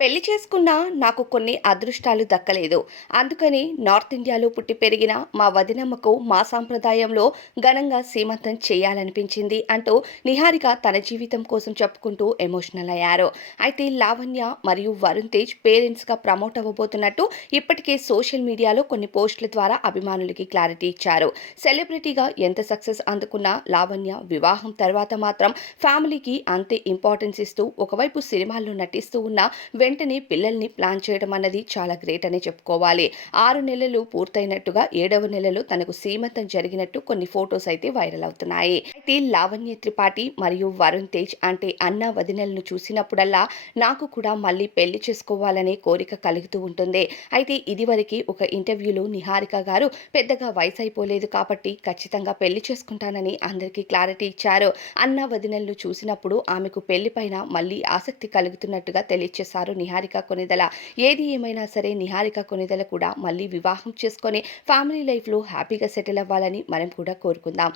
పెళ్లి చేసుకున్నా నాకు కొన్ని అదృష్టాలు దక్కలేదు. అందుకని నార్త్ ఇండియాలో పుట్టి పెరిగిన మా వదినమ్మకు మా సాంప్రదాయంలో ఘనంగా సీమంతం చేయాలనిపించింది అంటూ నిహారిక తన జీవితం కోసం చెప్పుకుంటూ ఎమోషనల్ అయ్యారు. అయితే లావణ్య మరియు వరుణ్ తేజ్ పేరెంట్స్‌గా ప్రమోట్ అవ్వబోతున్నట్టు ఇప్పటికే సోషల్ మీడియాలో కొన్ని పోస్టుల ద్వారా అభిమానులకి క్లారిటీ ఇచ్చారు. సెలబ్రిటీగా ఎంత సక్సెస్ అందుకున్నా లావణ్య వివాహం తర్వాత మాత్రం ఫ్యామిలీకి అంతే ఇంపార్టెన్స్ ఇస్తూ ఒకవైపు సినిమాల్లో నటిస్తూ ఉన్న వెంటనే పిల్లల్ని ప్లాన్ చేయడం అన్నది చాలా గ్రేట్ అనే చెప్పుకోవాలి. 6 నెలలు పూర్తయినట్టుగా 7వ నెలలో తనకు సీమంతం జరిగినట్టు కొన్ని ఫోటోస్ అయితే వైరల్ అవుతున్నాయి. అయితే లావణ్య త్రిపాఠి మరియు వరుణ్ తేజ్ అంటే అన్న వదినలను చూసినప్పుడల్లా నాకు కూడా మళ్ళీ పెళ్లి చేసుకోవాలనే కోరిక కలుగుతూ ఉంటుంది. అయితే ఇదివరకి ఒక ఇంటర్వ్యూలో నిహారిక గారు పెద్దగా వయసు అయిపోలేదు కాబట్టి ఖచ్చితంగా పెళ్లి చేసుకుంటానని అందరికీ క్లారిటీ ఇచ్చారు. అన్న వదినలను చూసినప్పుడు ఆమెకు పెళ్లిపైన మళ్ళీ ఆసక్తి కలుగుతున్నట్టుగా తెలియచేశారు నిహారిక కొణిదెల. ఏది ఏమైనా సరే నిహారిక కొణిదెల కూడా మళ్ళీ వివాహం చేసుకొని ఫ్యామిలీ లైఫ్‌లో హ్యాపీగా సెటిల్ అవ్వాలని మనం కూడా కోరుకుందాం.